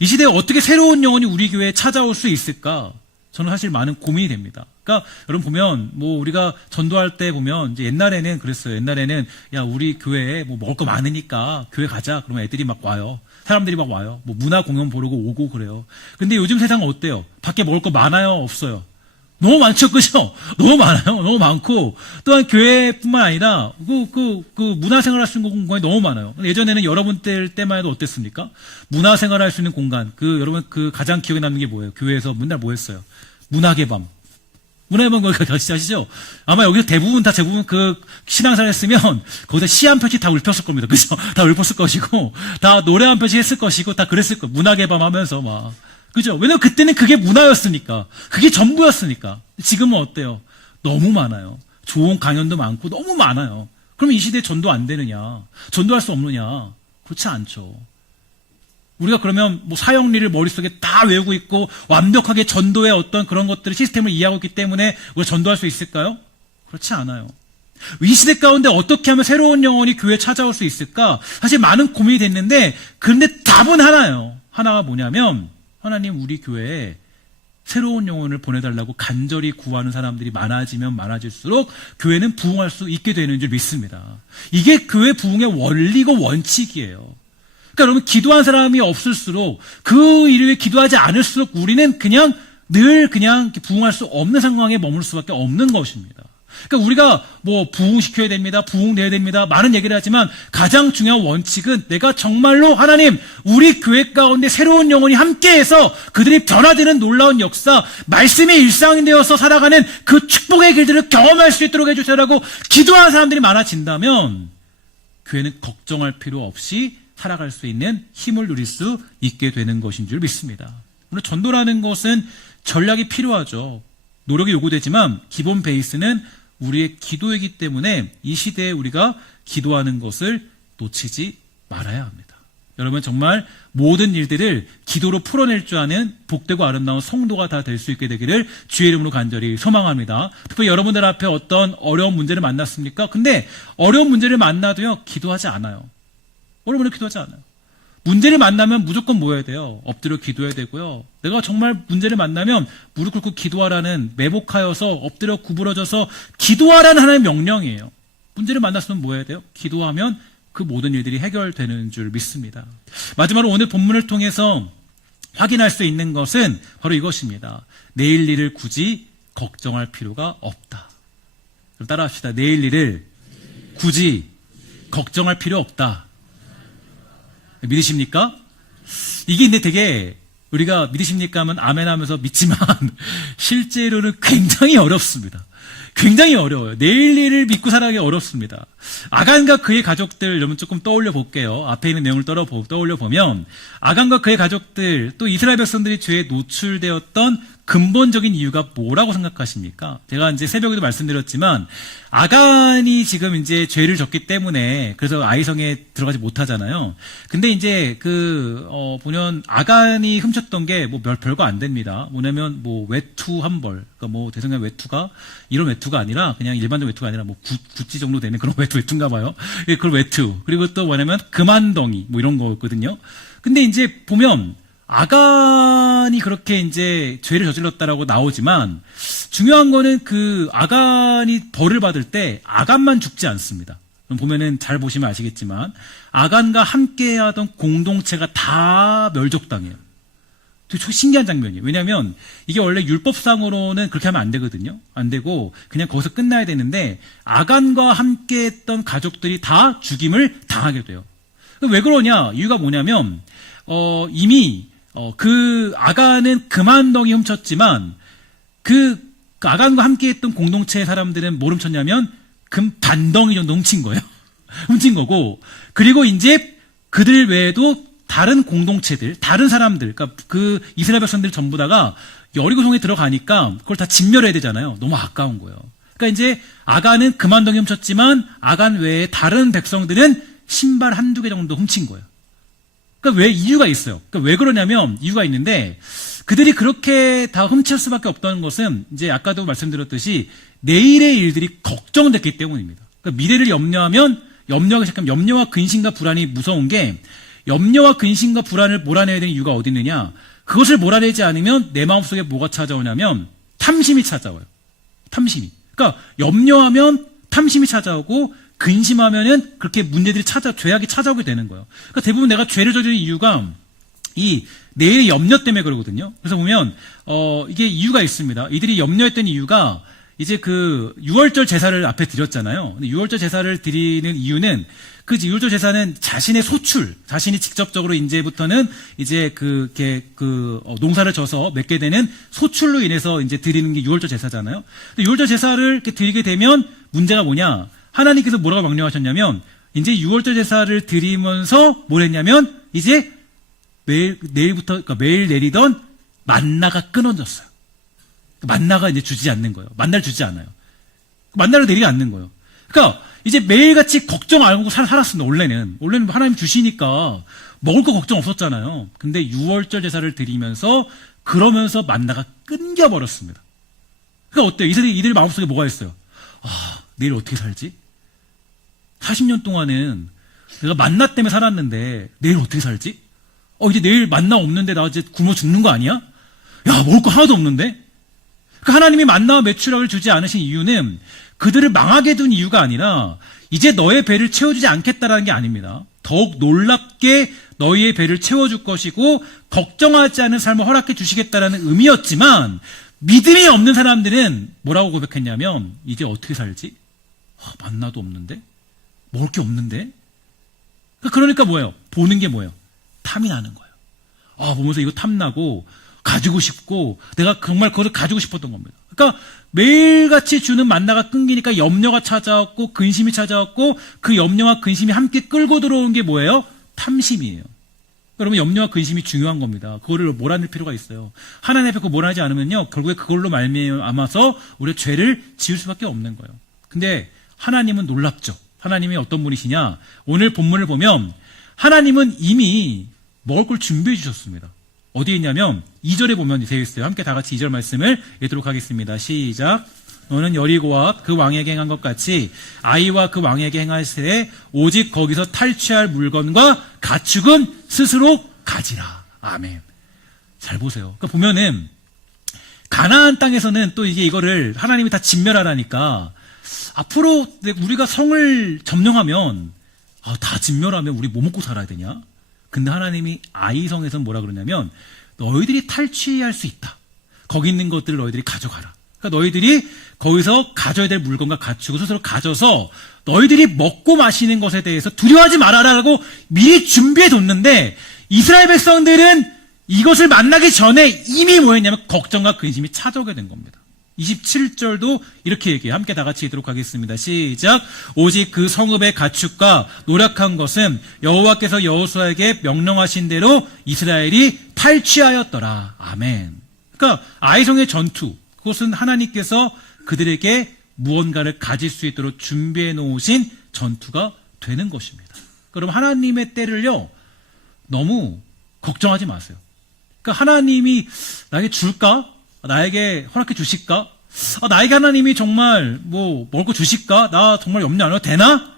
이 시대에 어떻게 새로운 영혼이 우리 교회에 찾아올 수 있을까? 저는 사실 많은 고민이 됩니다. 그러니까 여러분 보면 뭐 우리가 전도할 때 보면 이제 옛날에는 그랬어요. 옛날에는 야, 우리 교회에 뭐 먹을 거 많으니까 교회 가자. 그러면 애들이 막 와요. 사람들이 막 와요. 뭐 문화 공연 보려고 오고 그래요. 근데 요즘 세상은 어때요? 밖에 먹을 거 많아요? 없어요? 너무 많죠, 그죠? 너무 많아요. 너무 많고, 또한 교회뿐만 아니라, 문화생활 할 수 있는 공간이 너무 많아요. 예전에는 여러분들 때만 해도 어땠습니까? 문화생활 할 수 있는 공간, 여러분, 가장 기억에 남는 게 뭐예요? 교회에서 맨날 뭐 했어요? 문학의 밤. 문화의 밤 거기 아시죠? 아마 여기서 대부분 신앙생활 했으면, 거기서 시 한 편씩 다 읊었을 겁니다. 그죠? 다 읊었을 것이고, 다 노래 한 편씩 했을 것이고, 다 그랬을 거예요. 문학의 밤 하면서 막. 그죠? 왜냐면 그때는 그게 문화였으니까. 그게 전부였으니까. 지금은 어때요? 너무 많아요. 좋은 강연도 많고 너무 많아요. 그럼 이 시대에 전도 안 되느냐? 전도할 수 없느냐? 그렇지 않죠. 우리가 그러면 뭐 사형리를 머릿속에 다 외우고 있고 완벽하게 전도의 어떤 그런 것들을 시스템을 이해하고 있기 때문에 우리가 전도할 수 있을까요? 그렇지 않아요. 이 시대 가운데 어떻게 하면 새로운 영혼이 교회에 찾아올 수 있을까? 사실 많은 고민이 됐는데, 그런데 답은 하나예요. 하나가 뭐냐면, 하나님 우리 교회에 새로운 영혼을 보내달라고 간절히 구하는 사람들이 많아지면 많아질수록 교회는 부흥할 수 있게 되는 줄 믿습니다. 이게 교회 부흥의 원리고 원칙이에요. 그러니까 여러분, 기도한 사람이 없을수록, 그 이름에 기도하지 않을수록 우리는 그냥 늘 그냥 부흥할 수 없는 상황에 머물 수밖에 없는 것입니다. 그러니까 우리가 뭐 부흥시켜야 됩니다, 부흥돼야 됩니다, 많은 얘기를 하지만 가장 중요한 원칙은 내가 정말로 하나님 우리 교회 가운데 새로운 영혼이 함께해서 그들이 변화되는 놀라운 역사, 말씀이 일상이 되어서 살아가는 그 축복의 길들을 경험할 수 있도록 해주세요라고 기도하는 사람들이 많아진다면 교회는 걱정할 필요 없이 살아갈 수 있는 힘을 누릴 수 있게 되는 것인 줄 믿습니다. 오늘 전도라는 것은 전략이 필요하죠. 노력이 요구되지만 기본 베이스는 우리의 기도이기 때문에 이 시대에 우리가 기도하는 것을 놓치지 말아야 합니다. 여러분, 정말 모든 일들을 기도로 풀어낼 줄 아는 복되고 아름다운 성도가 다 될 수 있게 되기를 주의 이름으로 간절히 소망합니다. 특별히 여러분들 앞에 어떤 어려운 문제를 만났습니까? 근데 어려운 문제를 만나도요, 기도하지 않아요. 어려운 문제 기도하지 않아요. 문제를 만나면 무조건 뭐 해야 돼요? 엎드려 기도해야 되고요. 내가 정말 문제를 만나면 무릎 꿇고 기도하라는, 매복하여서 엎드려 구부러져서 기도하라는 하나님의 명령이에요. 문제를 만났으면 뭐 해야 돼요? 기도하면 그 모든 일들이 해결되는 줄 믿습니다. 마지막으로 오늘 본문을 통해서 확인할 수 있는 것은 바로 이것입니다. 내일 일을 굳이 걱정할 필요가 없다. 그럼 따라합시다. 내일 일을 굳이 걱정할 필요 없다. 믿으십니까? 이게 근데 되게 우리가 믿으십니까 하면 아멘 하면서 믿지만 실제로는 굉장히 어렵습니다. 굉장히 어려워요. 내일 일을 믿고 살아가기 어렵습니다. 아간과 그의 가족들 여러분 조금 떠올려 볼게요. 앞에 있는 내용을 떠올려 보면 아간과 그의 가족들 또 이스라엘 백성들이 죄에 노출되었던 근본적인 이유가 뭐라고 생각하십니까? 제가 이제 새벽에도 말씀드렸지만 아간이 지금 이제 죄를 졌기 때문에 그래서 아이성에 들어가지 못하잖아요. 근데 이제 보면 아간이 훔쳤던 게 뭐 별거 안 됩니다. 뭐냐면 뭐 외투 한 벌, 그러니까 뭐 대성의 외투가 이런 외투가 아니라 그냥 일반적 외투가 아니라 뭐 구찌 정도 되는 그런 외투인가 봐요. 그걸 외투. 그리고 또 뭐냐면 금한덩이 뭐 이런 거거든요. 근데 이제 보면 아간이 그렇게 이제 죄를 저질렀다라고 나오지만 중요한 거는 그 아간이 벌을 받을 때 아간만 죽지 않습니다. 보면은 잘 보시면 아시겠지만 아간과 함께하던 공동체가 다 멸족당해요. 되게 신기한 장면이에요. 왜냐하면 이게 원래 율법상으로는 그렇게 하면 안 되거든요. 안 되고 그냥 거기서 끝나야 되는데 아간과 함께했던 가족들이 다 죽임을 당하게 돼요. 왜 그러냐? 이유가 뭐냐면 이미 그 아간은 금한덩이 훔쳤지만 그 아간과 함께했던 공동체의 사람들은 뭘 훔쳤냐면 금 반덩이 정도 훔친 거예요. 훔친 거고 그리고 이제 그들 외에도 다른 공동체들, 다른 사람들, 그러니까 그 이스라엘 백성들 전부 다가 여리고성에 들어가니까 그걸 다 진멸해야 되잖아요. 너무 아까운 거예요. 그러니까 이제 아간은 금한덩이 훔쳤지만 아간 외에 다른 백성들은 신발 한두 개 정도 훔친 거예요. 그러니까 왜 이유가 있어요. 그러니까 왜 그러냐면 이유가 있는데 그들이 그렇게 다 훔칠 수밖에 없다는 것은 이제 아까도 말씀드렸듯이 내일의 일들이 걱정됐기 때문입니다. 그러니까 미래를 염려하면 염려하기 시작하면 염려와 근심과 불안이 무서운 게 염려와 근심과 불안을 몰아내야 되는 이유가 어디 있느냐? 그것을 몰아내지 않으면 내 마음속에 뭐가 찾아오냐면 탐심이 찾아와요. 탐심이. 그러니까 염려하면 탐심이 찾아오고 근심하면은 그렇게 문제들이 죄악이 찾아오게 되는 거예요. 그러니까 대부분 내가 죄를 저지른 이유가 이 내일의 염려 때문에 그러거든요. 그래서 보면 이게 이유가 있습니다. 이들이 염려했던 이유가 이제 그 유월절 제사를 앞에 드렸잖아요. 근데 유월절 제사를 드리는 이유는 그 유월절 제사는 자신의 소출, 자신이 직접적으로 이제부터는 이제 농사를 져서 맺게 되는 소출로 인해서 이제 드리는 게 유월절 제사잖아요. 근데 유월절 제사를 이렇게 드리게 되면 문제가 뭐냐? 하나님께서 뭐라고 명령하셨냐면 이제 유월절 제사를 드리면서 뭘 했냐면 이제 내일부터 그러니까 매일 내리던 만나가 끊어졌어요. 만나가 이제 주지 않는 거예요. 만나를 주지 않아요. 만나를 내리지 않는 거예요. 그러니까 이제 매일같이 걱정 안 하고 살았습니다. 원래는 하나님 주시니까 먹을 거 걱정 없었잖아요. 근데 유월절 제사를 드리면서 그러면서 만나가 끊겨버렸습니다. 그러니까 어때요? 이들 마음속에 뭐가 있어요? 내일 어떻게 살지? 40년 동안은 내가 만나 때문에 살았는데 내일 어떻게 살지? 이제 내일 만나 없는데 나 이제 굶어 죽는 거 아니야? 야, 먹을 거 하나도 없는데? 그 하나님이 만나와 메추라기를 주지 않으신 이유는 그들을 망하게 둔 이유가 아니라 이제 너의 배를 채워주지 않겠다라는 게 아닙니다. 더욱 놀랍게 너희의 배를 채워줄 것이고 걱정하지 않은 삶을 허락해 주시겠다라는 의미였지만 믿음이 없는 사람들은 뭐라고 고백했냐면 이제 어떻게 살지? 만나도 없는데? 먹을 게 없는데? 그러니까 뭐예요? 보는 게 뭐예요? 탐이 나는 거예요. 보면서 이거 탐나고 가지고 싶고 내가 정말 그것을 가지고 싶었던 겁니다. 그러니까 매일같이 주는 만나가 끊기니까 염려가 찾아왔고 근심이 찾아왔고 그 염려와 근심이 함께 끌고 들어온 게 뭐예요? 탐심이에요. 여러분 염려와 근심이 중요한 겁니다. 그거를 몰아낼 필요가 있어요. 하나님 앞에 그거 몰아내지 않으면요 결국에 그걸로 말미암아서 우리가 죄를 지을 수밖에 없는 거예요. 근데 하나님은 놀랍죠. 하나님이 어떤 분이시냐? 오늘 본문을 보면 하나님은 이미 먹을 걸 준비해 주셨습니다. 어디에 있냐면 2절에 보면 되어 있어요. 함께 다 같이 2절 말씀을 읽도록 하겠습니다. 시작. 너는 여리고와 그 왕에게 행한 것 같이 아이와 그 왕에게 행할세 오직 거기서 탈취할 물건과 가축은 스스로 가지라. 아멘. 잘 보세요. 그러니까 보면은 가나안 땅에서는 또 이게 이거를 하나님이 다 진멸하라니까 앞으로 우리가 성을 점령하면 다 진멸하면 우리 뭐 먹고 살아야 되냐? 근데 하나님이 아이성에서는 뭐라 그러냐면 너희들이 탈취할 수 있다. 거기 있는 것들을 너희들이 가져가라. 그러니까 너희들이 거기서 가져야 될 물건과 가축을 스스로 가져서 너희들이 먹고 마시는 것에 대해서 두려워하지 말아라라고 미리 준비해 뒀는데 이스라엘 백성들은 이것을 만나기 전에 이미 뭐였냐면 걱정과 근심이 찾아오게 된 겁니다. 27절도 이렇게 얘기해요. 함께 다 같이 읽도록 하겠습니다. 시작. 오직 그 성읍의 가축과 노력한 것은 여호와께서 여호수아에게 명령하신 대로 이스라엘이 탈취하였더라. 아멘. 그러니까 아이성의 전투, 그것은 하나님께서 그들에게 무언가를 가질 수 있도록 준비해 놓으신 전투가 되는 것입니다. 그럼 하나님의 때를요 너무 걱정하지 마세요. 그러니까 하나님이 나에게 줄까? 나에게 허락해 주실까? 나에게 하나님이 정말 먹을 거 주실까? 나 정말 염려 안 해도 되나?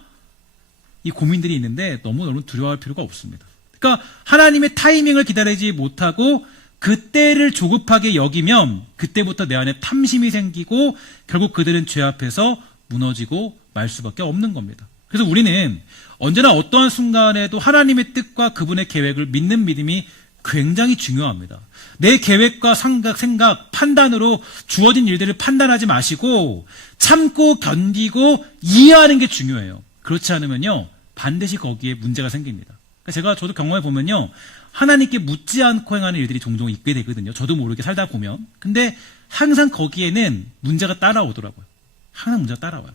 이 고민들이 있는데 너무 두려워할 필요가 없습니다. 그러니까 하나님의 타이밍을 기다리지 못하고 그 때를 조급하게 여기면 그때부터 내 안에 탐심이 생기고 결국 그들은 죄 앞에서 무너지고 말 수밖에 없는 겁니다. 그래서 우리는 언제나 어떠한 순간에도 하나님의 뜻과 그분의 계획을 믿는 믿음이 굉장히 중요합니다. 내 계획과 생각, 판단으로 주어진 일들을 판단하지 마시고 참고 견디고 이해하는 게 중요해요. 그렇지 않으면요 반드시 거기에 문제가 생깁니다. 저도 경험해 보면요 하나님께 묻지 않고 행하는 일들이 종종 있게 되거든요. 저도 모르게 살다 보면. 근데 항상 거기에는 문제가 따라오더라고요. 항상 문제가 따라와요.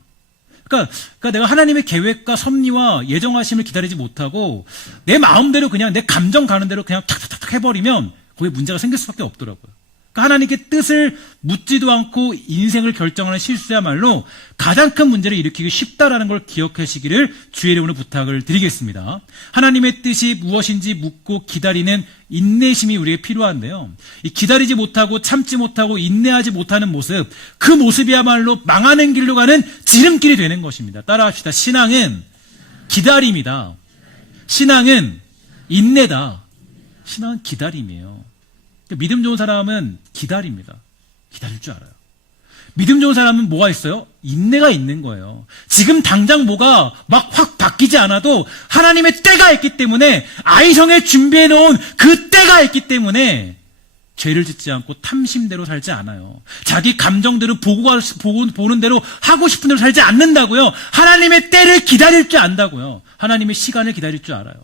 그러니까 내가 하나님의 계획과 섭리와 예정하심을 기다리지 못하고 내 마음대로 그냥 내 감정 가는 대로 그냥 탁탁탁 해버리면 거기에 문제가 생길 수밖에 없더라고요. 그러니까 하나님께 뜻을 묻지도 않고 인생을 결정하는 실수야말로 가장 큰 문제를 일으키기 쉽다라는 걸 기억하시기를 주의 이름으로 부탁을 드리겠습니다. 하나님의 뜻이 무엇인지 묻고 기다리는 인내심이 우리에게 필요한데요. 이 기다리지 못하고 참지 못하고 인내하지 못하는 모습, 그 모습이야말로 망하는 길로 가는 지름길이 되는 것입니다. 따라합시다. 신앙은 기다림이다. 신앙은 인내다. 신앙은 기다림이에요. 믿음 좋은 사람은 기다립니다. 기다릴 줄 알아요. 믿음 좋은 사람은 뭐가 있어요? 인내가 있는 거예요. 지금 당장 뭐가 막 확 바뀌지 않아도 하나님의 때가 있기 때문에 아이성에 준비해 놓은 그 때가 있기 때문에 죄를 짓지 않고 탐심대로 살지 않아요. 자기 감정대로 보는 대로 하고 싶은 대로 살지 않는다고요. 하나님의 때를 기다릴 줄 안다고요. 하나님의 시간을 기다릴 줄 알아요.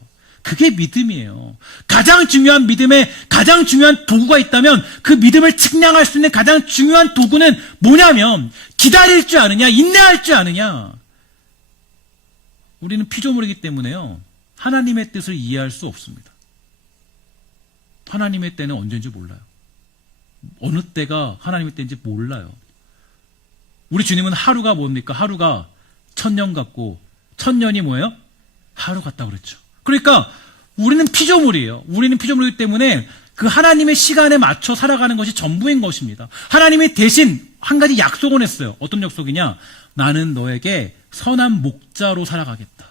그게 믿음이에요. 가장 중요한 믿음에 가장 중요한 도구가 있다면 그 믿음을 측량할 수 있는 가장 중요한 도구는 뭐냐면 기다릴 줄 아느냐, 인내할 줄 아느냐. 우리는 피조물이기 때문에요. 하나님의 뜻을 이해할 수 없습니다. 하나님의 때는 언제인지 몰라요. 어느 때가 하나님의 때인지 몰라요. 우리 주님은 하루가 뭡니까? 하루가 1000년 같고 1000년이 뭐예요? 하루 같다고 그랬죠. 그러니까 우리는 피조물이에요. 우리는 피조물이기 때문에 그 하나님의 시간에 맞춰 살아가는 것이 전부인 것입니다. 하나님이 대신 한 가지 약속을 했어요. 어떤 약속이냐? 나는 너에게 선한 목자로 살아가겠다.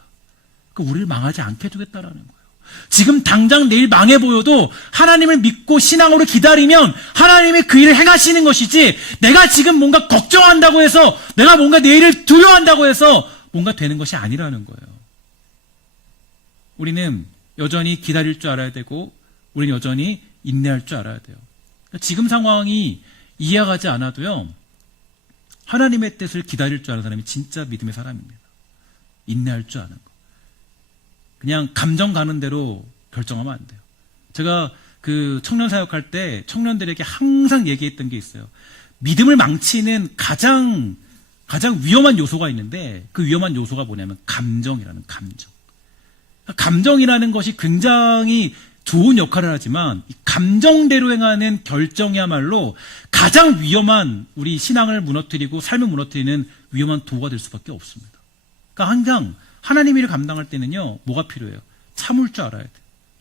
그러니까 우리를 망하지 않게 해주겠다라는 거예요. 지금 당장 내일 망해 보여도 하나님을 믿고 신앙으로 기다리면 하나님이 그 일을 행하시는 것이지 내가 지금 뭔가 걱정한다고 해서 내가 뭔가 내일을 두려워한다고 해서 뭔가 되는 것이 아니라는 거예요. 우리는 여전히 기다릴 줄 알아야 되고 우리는 여전히 인내할 줄 알아야 돼요. 지금 상황이 이해가지 않아도요. 하나님의 뜻을 기다릴 줄 아는 사람이 진짜 믿음의 사람입니다. 인내할 줄 아는 거. 그냥 감정 가는 대로 결정하면 안 돼요. 제가 그 청년 사역할 때 청년들에게 항상 얘기했던 게 있어요. 믿음을 망치는 가장 위험한 요소가 있는데 그 위험한 요소가 뭐냐면 감정이라는 감정. 감정이라는 것이 굉장히 좋은 역할을 하지만 감정대로 행하는 결정이야말로 가장 위험한 우리 신앙을 무너뜨리고 삶을 무너뜨리는 위험한 도구가 될 수밖에 없습니다. 그러니까 항상 하나님의 일을 감당할 때는요 뭐가 필요해요? 참을 줄 알아야 돼요.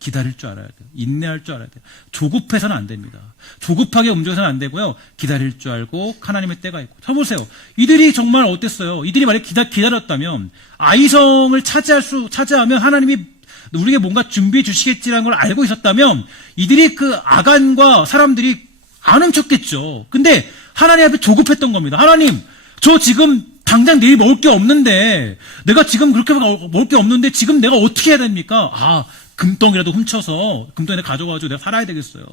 기다릴 줄 알아야 돼요. 인내할 줄 알아야 돼요. 조급해서는 안 됩니다. 조급하게 움직여서는 안 되고요. 기다릴 줄 알고 하나님의 때가 있고. 자 보세요. 이들이 정말 어땠어요? 이들이 만약 기다렸다면 아이성을 차지하면 하나님이 우리에게 뭔가 준비해 주시겠지라는 걸 알고 있었다면 이들이 그 아간과 사람들이 안 훔쳤겠죠. 근데 하나님 앞에 조급했던 겁니다. 하나님, 저 지금 당장 내일 먹을 게 없는데 내가 지금 그렇게 먹을 게 없는데 지금 내가 어떻게 해야 됩니까? 아, 금덩이라도 훔쳐서 금덩이를 가져가지고 내가 살아야 되겠어요.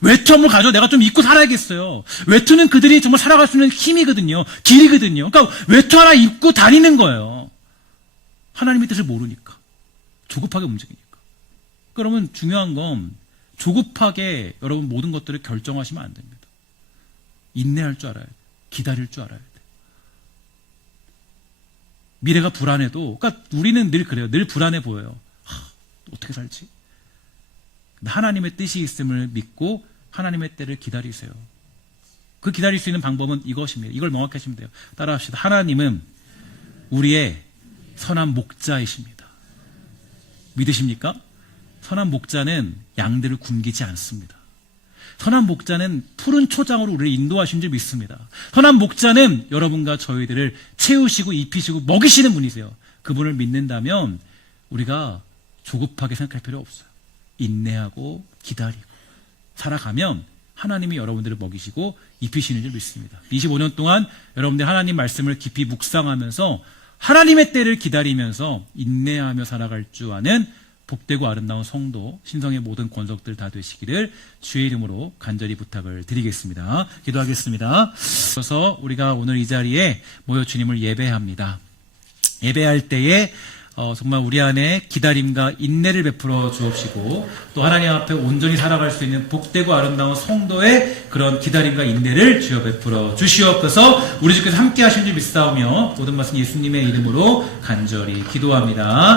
외투 한번 가져 내가 좀 입고 살아야겠어요. 외투는 그들이 정말 살아갈 수 있는 힘이거든요. 길이거든요. 그러니까 외투 하나 입고 다니는 거예요. 하나님의 뜻을 모르니까. 조급하게 움직이니까. 그러면 중요한 건 조급하게 여러분 모든 것들을 결정하시면 안 됩니다. 인내할 줄 알아야 돼요. 기다릴 줄 알아야 돼요. 미래가 불안해도, 그러니까 우리는 늘 그래요. 늘 불안해 보여요. 어떻게 살지? 하나님의 뜻이 있음을 믿고 하나님의 때를 기다리세요. 그 기다릴 수 있는 방법은 이것입니다. 이걸 명확히 하시면 돼요. 따라합시다. 하나님은 우리의 선한 목자이십니다. 믿으십니까? 선한 목자는 양들을 굶기지 않습니다. 선한 목자는 푸른 초장으로 우리를 인도하신 줄 믿습니다. 선한 목자는 여러분과 저희들을 채우시고 입히시고 먹이시는 분이세요. 그분을 믿는다면 우리가 조급하게 생각할 필요 없어요. 인내하고 기다리고 살아가면 하나님이 여러분들을 먹이시고 입히시는 줄 믿습니다. 25년 동안 여러분들 하나님 말씀을 깊이 묵상하면서 하나님의 때를 기다리면서 인내하며 살아갈 줄 아는 복되고 아름다운 성도, 신성의 모든 권속들 다 되시기를 주의 이름으로 간절히 부탁을 드리겠습니다. 기도하겠습니다. 그래서 우리가 오늘 이 자리에 모여 주님을 예배합니다. 예배할 때에 정말 우리 안에 기다림과 인내를 베풀어 주옵시고 또 하나님 앞에 온전히 살아갈 수 있는 복되고 아름다운 성도의 그런 기다림과 인내를 주여 베풀어 주시옵소서. 우리 주께서 함께 하신 줄 믿사오며 모든 말씀 예수님의 이름으로 간절히 기도합니다.